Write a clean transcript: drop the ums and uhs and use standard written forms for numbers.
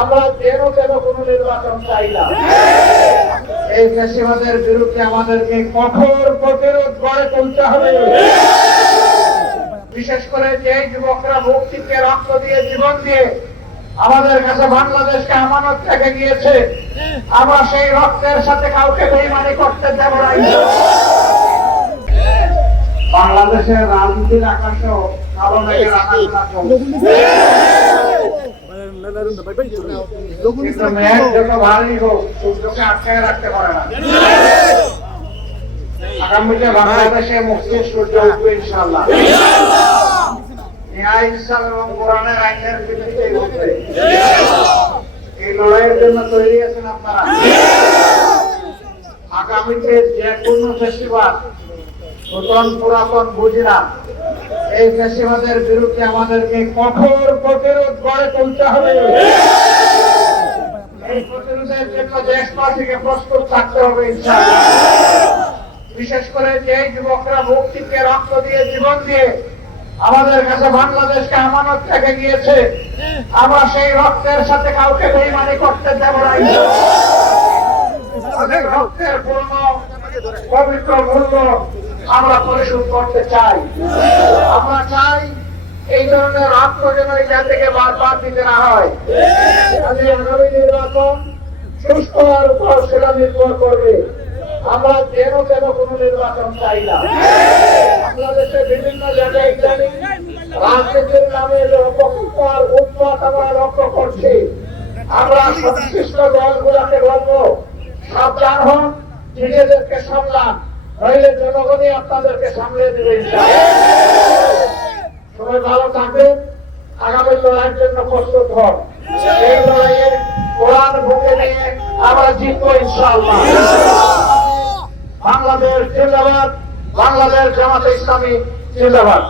আমরা যেন তেন কোনো নির্বাচন চাই না। এই ফ্যাসিবাদের বিরুদ্ধে আমাদেরকে কঠোর প্রতিরোধ গড়ে তুলতে হবে। বিশেষ করে যে যুবকরা মুক্তিকে রক্ত দিয়ে জীবন দিয়ে আমাদের কাছে বাংলাদেশকে আমানত রেখে গিয়েছে, আমরা সেই রক্তের সাথে কাউকে বেইমানি করতে দেব না। বাংলাদেশের রাজনীতির আকাশও কালো মেঘের আকাশ না চলছে, কিন্তু মেঘ যত ভারী হোক সূর্যকে আটকায় রাখতে পারে না। আগামীতে বাংলাদেশে মুক্তির সূর্য উঠবে ইনশাআল্লাহ। ন্যায় ইনসাফ এবং কোরআনের আইনের ভিত্তিতে উঠবে। এই লড়াইয়ের জন্য তৈরি আছেন আপনারা? আগামীতে যে কোনো ফেস্টিভাল নতুন পুরাতন বুঝি না, এই ফেস্টিভালের বিরুদ্ধে আমাদেরকে কঠোর প্রতিরোধ গড়ে তুলতে হবে। এই প্রতিরোধের জন্য দেশবাসীকে প্রস্তুত থাকতে হবে ইনশাআল্লাহ। বিশেষ করে যে যুবকরা মুক্তিকে রক্ত দিয়ে জীবন দিয়ে আমাদের কাছে বাংলাদেশকে আমানত রেখে গিয়েছে, আমরা সেই রক্তের সাথে কাউকে বেইমানি করতে দেব না। রক্তের পূর্ণ পবিত্র মূল্য আমরা পরিশোধ করতে চাই। আমরা চাই এই ধরনের রক্ত যেন এই জাতিকে বারবার দিতে না হয়। আগামী নির্বাচন সুস্থ হওয়ার উপর সেটা নির্ভর করবে। আমরা যেন তেন কোনো নির্বাচন চাই না। বাংলাদেশের বিভিন্ন জায়গায় ইদানিং রাজনীতির নামে যে অপকল্পনার উন্মাদ আমরা লক্ষ্য করছি, আমরা সংশ্লিষ্ট দলগুলোকে বলবো, সাবধান হন, নিজেদেরকে সামলান, নইলে জনগণই আপনাদেরকে সামলে দেবে। সবাই ভালো থাকবেন, আগামী লড়াইয়ের জন্য প্রস্তুত হন। এই লড়াইয়ে কোরআন বুকে নিয়ে আমরা জিতবো ইনশাআল্লাহ। বাংলাদেশ জিন্দাবাদ, বাংলাদেশ জামাতে ইসলামী জিন্দাবাদ।